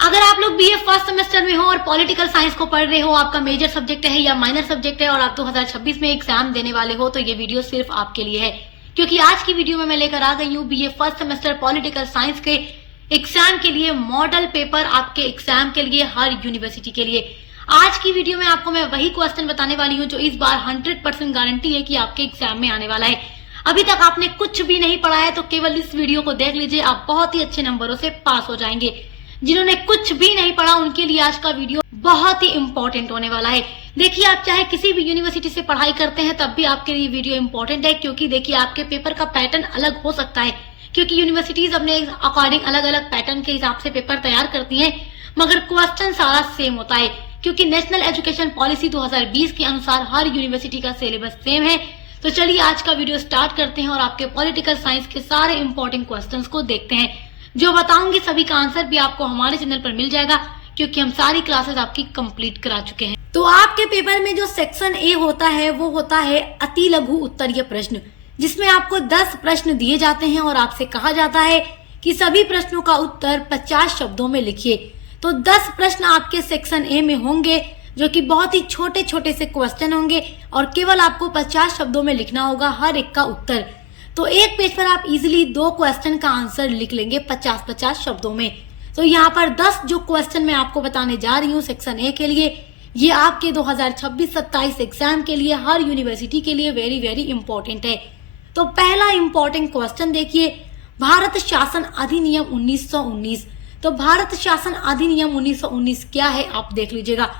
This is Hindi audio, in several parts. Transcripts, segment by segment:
अगर आप लोग बीए फर्स्ट सेमेस्टर में हो और पॉलिटिकल साइंस को पढ़ रहे हो, आपका मेजर सब्जेक्ट है या माइनर सब्जेक्ट है और आप 2026 में एग्जाम देने वाले हो, तो ये वीडियो सिर्फ आपके लिए है। क्योंकि आज की वीडियो में मैं लेकर आ गई हूँ BA first semester political science के एग्जाम के लिए मॉडल पेपर, आपके एग्जाम के लिए, हर यूनिवर्सिटी के लिए। आज की वीडियो में आपको मैं वही क्वेश्चन बताने वाली हूँ जो इस बार 100% गारंटी है कि आपके एग्जाम में आने वाला है। अभी तक आपने कुछ भी नहीं पढ़ा है तो केवल इस वीडियो को देख लीजिए, आप बहुत ही अच्छे नंबरों से पास हो जाएंगे। जिन्होंने कुछ भी नहीं पढ़ा उनके लिए आज का वीडियो बहुत ही इंपॉर्टेंट होने वाला है। देखिए, आप चाहे किसी भी यूनिवर्सिटी से पढ़ाई करते हैं तब भी आपके लिए वीडियो इंपॉर्टेंट है, क्योंकि देखिए आपके पेपर का पैटर्न अलग हो सकता है, क्योंकि यूनिवर्सिटीज अपने अकॉर्डिंग अलग अलग पैटर्न के हिसाब से पेपर तैयार करती हैं, मगर क्वेश्चन सारा सेम होता है, क्योंकि नेशनल एजुकेशन पॉलिसी 2020 के अनुसार हर यूनिवर्सिटी का सिलेबस सेम है। तो चलिए आज का वीडियो स्टार्ट करते हैं और आपके पॉलिटिकल साइंस के सारे इंपॉर्टेंट क्वेश्चंस को देखते हैं। जो बताऊंगी सभी का आंसर भी आपको हमारे चैनल पर मिल जाएगा, क्योंकि हम सारी क्लासेस आपकी कंप्लीट करा चुके हैं। तो आपके पेपर में जो सेक्शन ए होता है वो होता है अति लघु उत्तरीय प्रश्न, जिसमें आपको 10 प्रश्न दिए जाते हैं और आपसे कहा जाता है कि सभी प्रश्नों का उत्तर 50 शब्दों में लिखिए। तो 10 प्रश्न आपके सेक्शन ए में होंगे, जो कि बहुत ही छोटे छोटे से क्वेश्चन होंगे और केवल आपको 50 शब्दों में लिखना होगा हर एक का उत्तर। तो एक पेज पर आप इजीली 2 क्वेश्चन का आंसर लिख लेंगे 50-50 शब्दों में। तो यहाँ पर 10 जो क्वेश्चन मैं आपको बताने जा रही हूँ सेक्शन ए के लिए, ये आपके 2026-27 एग्जाम के लिए, हर यूनिवर्सिटी के लिए वेरी वेरी इंपॉर्टेंट है। तो पहला इंपॉर्टेंट क्वेश्चन देखिए, भारत शासन अधिनियम 1919। तो भारत शासन अधिनियम 1919 क्या है आप देख लीजिएगा।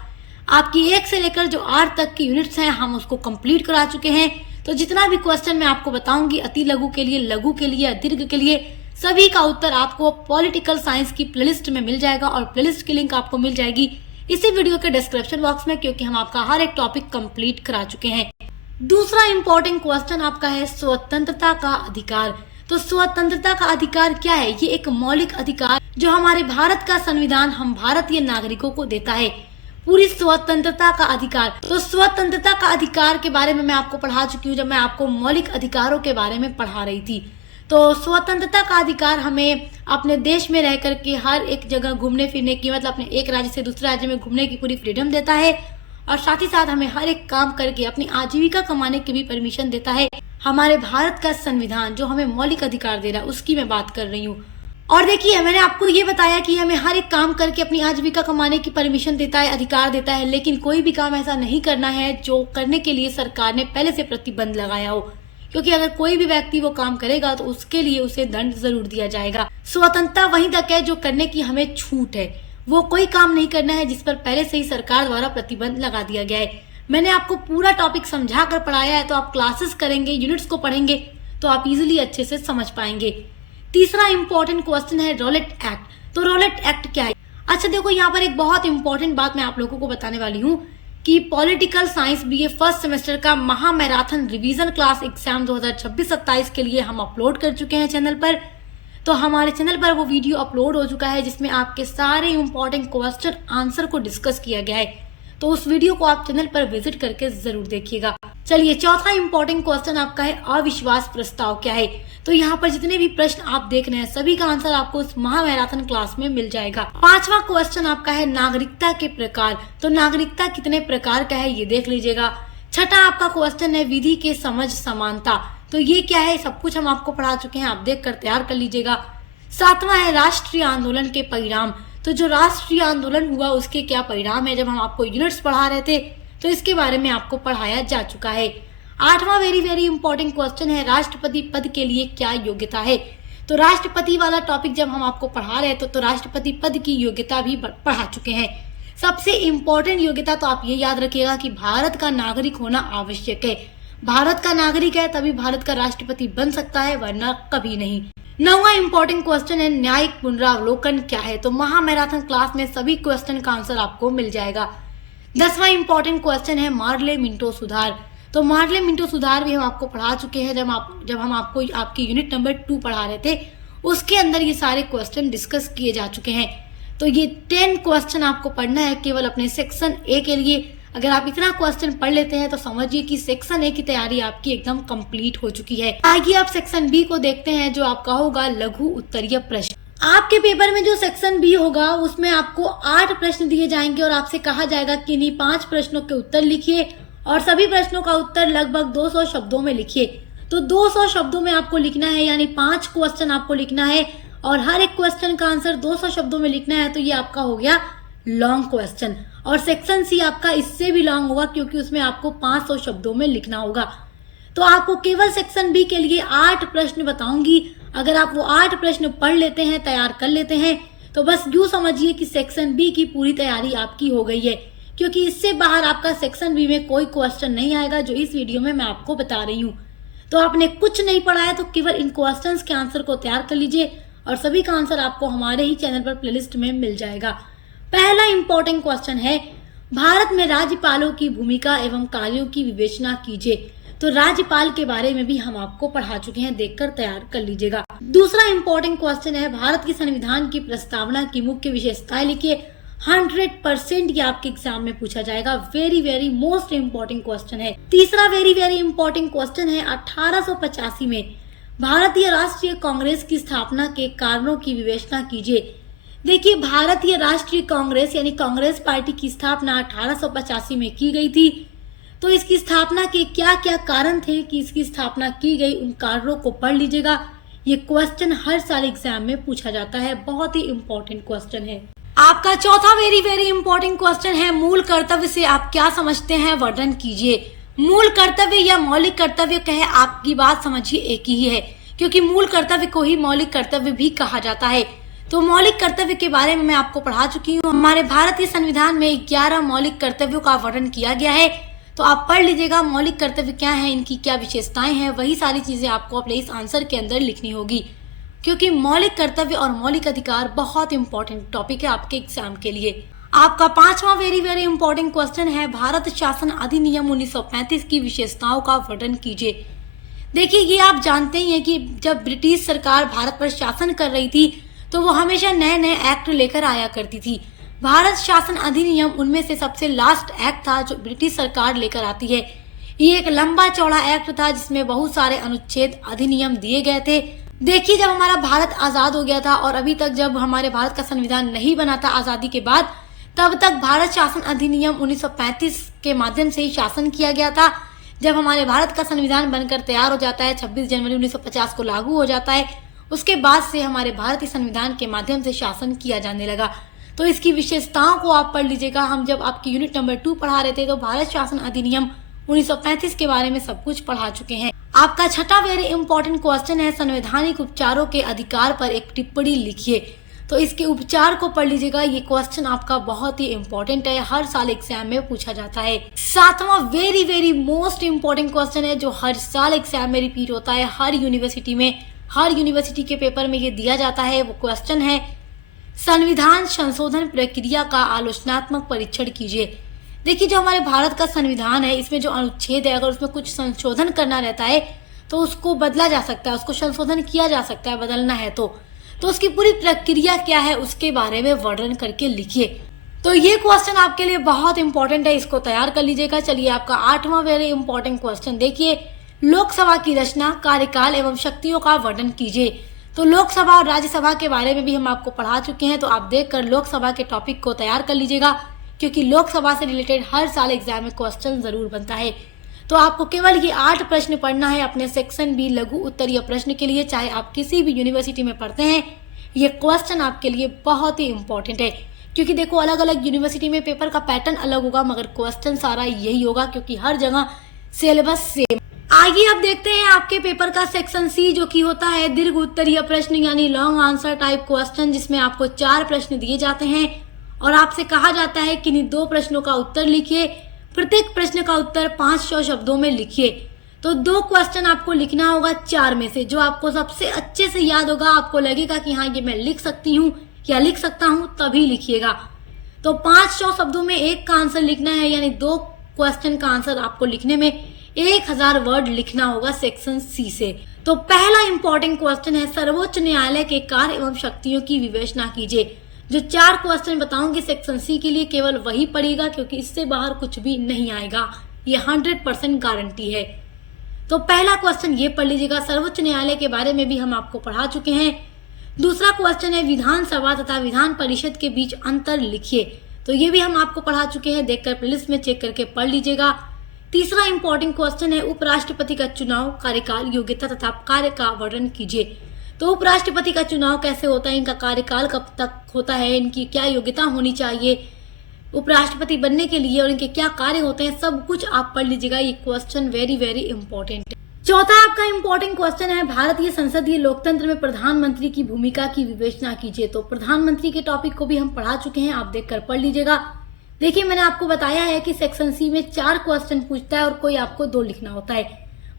आपकी 1 से लेकर जो 8 तक की यूनिट्स हैं हम उसको कंप्लीट करा चुके हैं। तो जितना भी क्वेश्चन मैं आपको बताऊंगी अति लघु के लिए, लघु के लिए, दीर्घ के लिए, सभी का उत्तर आपको पॉलिटिकल साइंस की प्लेलिस्ट में मिल जाएगा और प्लेलिस्ट की लिंक आपको मिल जाएगी इसी वीडियो के डिस्क्रिप्शन बॉक्स में, क्योंकि हम आपका हर एक टॉपिक कंप्लीट करा चुके हैं। दूसरा इंपॉर्टेंट क्वेश्चन आपका है स्वतंत्रता का अधिकार। तो स्वतंत्रता का अधिकार क्या है? ये एक मौलिक अधिकार जो हमारे भारत का संविधान हम भारतीय नागरिकों को देता है, पूरी स्वतंत्रता का अधिकार। तो स्वतंत्रता का अधिकार के बारे में मैं आपको पढ़ा चुकी हूँ जब मैं आपको मौलिक अधिकारों के बारे में पढ़ा रही थी। तो स्वतंत्रता का अधिकार हमें अपने देश में रह करके हर एक जगह घूमने फिरने की, मतलब अपने एक राज्य से दूसरे राज्य में घूमने की पूरी फ्रीडम देता है, और साथ ही साथ हमें हर एक काम करके अपनी आजीविका कमाने की भी परमिशन देता है। हमारे भारत का संविधान जो हमें मौलिक अधिकार दे रहा है उसकी मैं बात कर रही हूँ। और देखिए, मैंने आपको ये बताया कि हमें हर एक काम करके अपनी आजीविका कमाने की परमिशन देता है, अधिकार देता है, लेकिन कोई भी काम ऐसा नहीं करना है जो करने के लिए सरकार ने पहले से प्रतिबंध लगाया हो, क्योंकि अगर कोई भी व्यक्ति वो काम करेगा तो उसके लिए उसे दंड जरूर दिया जाएगा। स्वतंत्रता वहीं तक है जो करने की हमें छूट है, वो कोई काम नहीं करना है जिस पर पहले से ही सरकार द्वारा प्रतिबंध लगा दिया गया है। मैंने आपको पूरा टॉपिक समझा कर पढ़ाया है, तो आप क्लासेस करेंगे, यूनिट्स को पढ़ेंगे तो आप इजिली अच्छे से समझ पाएंगे। तीसरा इंपॉर्टेंट क्वेश्चन है रॉलेट एक्ट। तो रॉलेट एक्ट क्या है? अच्छा देखो, यहाँ पर एक बहुत इंपॉर्टेंट बात मैं आप लोगों को बताने वाली हूँ कि political science BA first semester का महा मैराथन रिवीजन क्लास एग्जाम 2026-27 के लिए हम अपलोड कर चुके हैं चैनल पर। तो हमारे चैनल पर वो वीडियो अपलोड हो चुका है जिसमें आपके सारे इंपॉर्टेंट क्वेश्चन आंसर को डिस्कस किया गया है। तो उस वीडियो को आप चैनल पर विजिट करके जरूर देखिएगा। चलिए, चौथा इंपॉर्टेंट क्वेश्चन आपका है अविश्वास प्रस्ताव क्या है। तो यहाँ पर जितने भी प्रश्न आप देख रहे हैं सभी का आंसर आपको उस महा मैराथन क्लास में मिल जाएगा। पांचवा क्वेश्चन आपका है नागरिकता के प्रकार। तो नागरिकता कितने प्रकार का है ये देख लीजिएगा। छठा आपका क्वेश्चन है विधि के समझ समानता। तो ये क्या है? सब कुछ हम आपको पढ़ा चुके हैं, आप देख कर तैयार कर लीजिएगा। सातवां है राष्ट्रीय आंदोलन के परिणाम। तो जो राष्ट्रीय आंदोलन हुआ उसके क्या परिणाम है, जब हम आपको यूनिट्स पढ़ा रहे थे तो इसके बारे में आपको पढ़ाया जा चुका है। आठवां वेरी वेरी इंपॉर्टेंट क्वेश्चन है राष्ट्रपति पद के लिए क्या योग्यता है। तो राष्ट्रपति वाला टॉपिक जब हम आपको पढ़ा रहे थे तो राष्ट्रपति पद की योग्यता भी पढ़ा चुके हैं। सबसे इंपॉर्टेंट योग्यता तो आप ये याद रखिएगा कि भारत का नागरिक होना आवश्यक है। भारत का नागरिक है तभी भारत का राष्ट्रपति बन सकता है, वरना कभी नहीं। नौवां इंपॉर्टेंट क्वेश्चन है न्यायिक पुनरावलोकन क्या है। तो महा मैराथन क्लास में सभी क्वेश्चन का आंसर आपको मिल जाएगा। 10वां इंपॉर्टेंट क्वेश्चन है मार्ले मिंटो सुधार। तो मार्ले मिंटो सुधार भी हम आपको पढ़ा चुके हैं जब हम आपको आपकी यूनिट नंबर 2 पढ़ा रहे थे, उसके अंदर ये सारे क्वेश्चन डिस्कस किए जा चुके हैं। तो ये 10 क्वेश्चन आपको पढ़ना है केवल अपने सेक्शन ए के लिए। अगर आप इतना क्वेश्चन पढ़ लेते हैं तो समझिए कि सेक्शन ए की तैयारी आपकी एकदम कंप्लीट हो चुकी है। आइए आप सेक्शन बी को देखते हैं जो आपका होगा लघु उत्तरीय प्रश्न। आपके पेपर में जो सेक्शन बी होगा उसमें आपको 8 प्रश्न दिए जाएंगे और आपसे कहा जाएगा कि इन्हीं 5 प्रश्नों के उत्तर लिखिए और सभी प्रश्नों का उत्तर लगभग 200 शब्दों में लिखिए। तो 200 शब्दों में आपको लिखना है, यानी 5 क्वेश्चन आपको लिखना है और हर एक क्वेश्चन का आंसर 200 शब्दों में लिखना है। तो ये आपका हो गया लॉन्ग क्वेश्चन। और सेक्शन सी आपका इससे भी लॉन्ग होगा क्योंकि उसमें आपको 500 शब्दों में लिखना होगा। तो आपको केवल सेक्शन बी के लिए 8 प्रश्न बताऊंगी। अगर आप वो 8 प्रश्न पढ़ लेते हैं, तैयार कर लेते हैं, तो बस यूं समझिए कि सेक्शन बी की पूरी तैयारी आपकी हो गई है, क्योंकि इससे बाहर आपका सेक्शन बी में कोई क्वेश्चन नहीं आएगा जो इस वीडियो में मैं आपको बता रही हूँ। तो आपने कुछ नहीं पढ़ा है तो केवल इन क्वेश्चंस के आंसर को तैयार कर लीजिए और सभी का आंसर आपको हमारे ही चैनल पर प्लेलिस्ट में मिल जाएगा। पहला इंपॉर्टेंट क्वेश्चन है, भारत में राज्यपालों की भूमिका एवं कार्यों की विवेचना कीजिए। तो राज्यपाल के बारे में भी हम आपको पढ़ा चुके हैं, देखकर तैयार कर लीजिएगा। दूसरा इंपॉर्टेंट क्वेश्चन है, भारत की संविधान की प्रस्तावना की मुख्य विशेषताएं लिखिए। 100% ये आपके एग्जाम में पूछा जाएगा। वेरी मोस्ट इम्पोर्टेंट क्वेश्चन है। तीसरा वेरी इम्पोर्टेंट क्वेश्चन है, 1885 में भारतीय राष्ट्रीय कांग्रेस की स्थापना के कारणों की विवेचना कीजिए। देखिए, भारतीय राष्ट्रीय कांग्रेस यानी कांग्रेस पार्टी की स्थापना 1885 में की गई थी। तो इसकी स्थापना के क्या क्या कारण थे कि इसकी स्थापना की गई, उन कारणों को पढ़ लीजिएगा। ये क्वेश्चन हर साल एग्जाम में पूछा जाता है, बहुत ही इम्पोर्टेंट क्वेश्चन है। आपका चौथा वेरी इम्पोर्टेंट क्वेश्चन है, मूल कर्तव्य से आप क्या समझते हैं, वर्णन कीजिए। मूल कर्तव्य या मौलिक कर्तव्य कहे, आपकी बात समझिए एक ही है, क्योंकि मूल कर्तव्य को ही मौलिक कर्तव्य भी कहा जाता है। तो मौलिक कर्तव्य के बारे में मैं आपको पढ़ा चुकी हूँ। हमारे भारतीय संविधान में 11 मौलिक कर्तव्यों का वर्णन किया गया है। तो आप पढ़ लीजिएगा मौलिक कर्तव्य क्या है, इनकी क्या विशेषताएं हैं, वही सारी चीजें आपको अपने इस आंसर के अंदर लिखनी होगी, क्योंकि मौलिक कर्तव्य और मौलिक अधिकार बहुत इंपॉर्टेंट टॉपिक है आपके एग्जाम के लिए। आपका पांचवा वेरी इंपॉर्टेंट क्वेश्चन है, भारत शासन अधिनियम 1935 की विशेषताओं का वर्णन कीजिए। देखिए, ये आप जानते ही हैं कि जब ब्रिटिश सरकार भारत पर शासन कर रही थी तो वो हमेशा नए एक्ट लेकर आया करती थी। भारत शासन अधिनियम उनमें से सबसे लास्ट एक्ट था जो ब्रिटिश सरकार लेकर आती है। ये एक लंबा चौड़ा एक्ट था जिसमें बहुत सारे अनुच्छेद अधिनियम दिए गए थे। देखिए, जब हमारा भारत आजाद हो गया था और अभी तक जब हमारे भारत का संविधान नहीं बना था आजादी के बाद, तब तक भारत शासन अधिनियम 1935 के माध्यम से ही शासन किया गया था। जब हमारे भारत का संविधान बनकर तैयार हो जाता है, 26 जनवरी 1950 को लागू हो जाता है, उसके बाद से हमारे भारतीय संविधान के माध्यम से शासन किया जाने लगा। तो इसकी विशेषताओं को आप पढ़ लीजिएगा। हम जब आपकी यूनिट नंबर 2 पढ़ा रहे थे तो भारत शासन अधिनियम 1935 के बारे में सब कुछ पढ़ा चुके हैं। आपका छठा वेरी इंपॉर्टेंट क्वेश्चन है, संवैधानिक उपचारों के अधिकार पर एक टिप्पणी लिखिए। तो इसके उपचार को पढ़ लीजिएगा। ये क्वेश्चन आपका बहुत ही इंपॉर्टेंट है, हर साल एग्जाम में पूछा जाता है। सातवां वेरी मोस्ट इम्पोर्टेंट क्वेश्चन है जो हर साल एग्जाम में रिपीट होता है, हर यूनिवर्सिटी के पेपर में ये दिया जाता है। वो क्वेश्चन है, संविधान संशोधन प्रक्रिया का आलोचनात्मक परीक्षण कीजिए। देखिए, जो हमारे भारत का संविधान है, इसमें जो अनुच्छेद है, अगर उसमें कुछ संशोधन करना रहता है तो उसको बदला जा सकता है, उसको संशोधन किया जा सकता है, बदलना है तो उसकी पूरी प्रक्रिया क्या है उसके बारे में वर्णन करके लिखिए। तो ये क्वेश्चन आपके लिए बहुत इंपॉर्टेंट है, इसको तैयार कर लीजिएगा। चलिए, आपका 8वां वेरी इंपॉर्टेंट क्वेश्चन देखिए, लोकसभा की रचना, कार्यकाल एवं शक्तियों का वर्णन कीजिए। तो लोकसभा और राज्यसभा के बारे में भी हम आपको पढ़ा चुके हैं, तो आप देखकर लोकसभा के टॉपिक को तैयार कर लीजिएगा, क्योंकि लोकसभा से रिलेटेड हर साल एग्जाम में क्वेश्चन जरूर बनता है। तो आपको केवल ये 8 प्रश्न पढ़ना है अपने सेक्शन बी लघु उत्तरीय प्रश्न के लिए, चाहे आप किसी भी यूनिवर्सिटी में पढ़ते हैं। ये क्वेश्चन आपके लिए बहुत ही इंपॉर्टेंट है, क्योंकि देखो, अलग अलग यूनिवर्सिटी में पेपर का पैटर्न अलग होगा, मगर क्वेश्चन सारा यही होगा, क्योंकि हर जगह सिलेबस सेम। आइए अब देखते हैं आपके पेपर का सेक्शन सी, जो कि होता है दीर्घ उत्तरीय प्रश्न यानी लॉन्ग आंसर टाइप क्वेश्चन, जिसमें आपको 4 प्रश्न दिए जाते हैं और आपसे कहा जाता है कि इन 2 प्रश्नों का उत्तर लिखिए। प्रत्येक प्रश्न का उत्तर 500 शब्दों में लिखिए। तो 2 क्वेश्चन आपको लिखना होगा 4 में से, जो आपको सबसे अच्छे से याद होगा, आपको लगेगा कि हाँ, ये मैं लिख सकती हूँ या लिख सकता हूँ, तभी लिखिएगा। तो 500 शब्दों में एक का आंसर लिखना है, यानी 2 क्वेश्चन का आंसर आपको लिखने में 1000 वर्ड लिखना होगा सेक्शन सी से। तो पहला इंपॉर्टेंट क्वेश्चन है, सर्वोच्च न्यायालय के कार्य एवं शक्तियों की विवेचना कीजिए। जो 4 क्वेश्चन बताऊंगी सेक्शन सी के लिए, केवल वही पढ़ेगा, क्योंकि इससे बाहर कुछ भी नहीं आएगा, ये 100% गारंटी है। तो पहला क्वेश्चन ये पढ़ लीजिएगा। सर्वोच्च न्यायालय के बारे में भी हम आपको पढ़ा चुके हैं। दूसरा क्वेश्चन है विधानसभा तथा विधान परिषद के बीच अंतर लिखिए। तो ये भी हम आपको पढ़ा चुके हैं, देखकर प्लेलिस्ट में चेक करके पढ़ लीजिएगा। तीसरा इंपॉर्टेंट क्वेश्चन है उपराष्ट्रपति का चुनाव, कार्यकाल, योग्यता तथा कार्य का वर्णन कीजिए। तो उपराष्ट्रपति का चुनाव कैसे होता है, इनका कार्यकाल कब तक होता है, इनकी क्या योग्यता होनी चाहिए उपराष्ट्रपति बनने के लिए और इनके क्या कार्य होते हैं, सब कुछ आप पढ़ लीजिएगा। ये क्वेश्चन वेरी वेरी इंपॉर्टेंट है। चौथा आपका इंपॉर्टेंट क्वेश्चन है भारतीय संसदीय लोकतंत्र में प्रधानमंत्री की भूमिका की विवेचना कीजिए। तो प्रधानमंत्री के टॉपिक को भी हम पढ़ा चुके हैं, आप देखकर पढ़ लीजिएगा। देखिए मैंने आपको बताया है कि सेक्शन सी में 4 क्वेश्चन पूछता है और कोई आपको 2 लिखना होता है,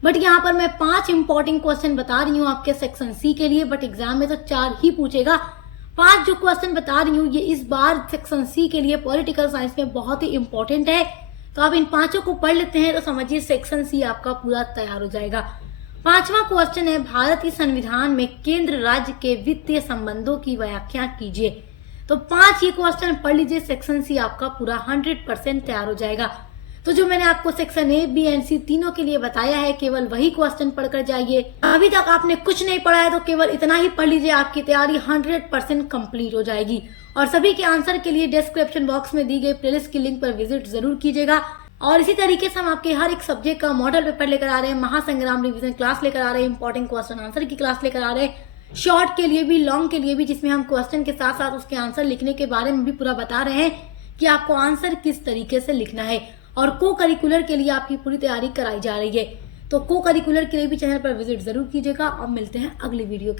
बट यहाँ पर मैं 5 इंपॉर्टेंट क्वेश्चन बता रही हूँ आपके सेक्शन सी के लिए, बट एग्जाम में तो 4 ही पूछेगा। 5 जो क्वेश्चन बता रही हूँ ये इस बार सेक्शन सी के लिए पॉलिटिकल साइंस में बहुत ही इंपॉर्टेंट है। तो आप इन 5 को पढ़ लेते हैं तो समझिए सेक्शन सी आपका पूरा तैयार हो जाएगा। 5वां क्वेश्चन है भारतीय संविधान में केंद्र राज्य के वित्तीय संबंधों की व्याख्या कीजिए। तो 5 ये क्वेश्चन पढ़ लीजिए, सेक्शन सी आपका पूरा 100% तैयार हो जाएगा। तो जो मैंने आपको सेक्शन ए, बी एंड सी तीनों के लिए बताया है केवल वही क्वेश्चन पढ़कर जाइए। अभी तक आपने कुछ नहीं पढ़ा है तो केवल इतना ही पढ़ लीजिए, आपकी तैयारी 100% कंप्लीट हो जाएगी। और सभी के आंसर के लिए डिस्क्रिप्शन बॉक्स में दी गई प्लेलिस्ट की लिंक पर विजिट जरूर कीजिएगा। और इसी तरीके से हम आपके हर एक सब्जेक्ट का मॉडल पेपर लेकर आ रहे हैं, महासंग्राम रिवीजन क्लास लेकर आ रहे हैं, इंपॉर्टेंट क्वेश्चन आंसर की क्लास लेकर आ रहे हैं, शॉर्ट के लिए भी, लॉन्ग के लिए भी, जिसमें हम क्वेश्चन के साथ साथ उसके आंसर लिखने के बारे में भी पूरा बता रहे हैं कि आपको आंसर किस तरीके से लिखना है। और को करिकुलर के लिए आपकी पूरी तैयारी कराई जा रही है। तो को करिकुलर के लिए भी चैनल पर विजिट जरूर कीजिएगा। अब मिलते हैं अगली वीडियो।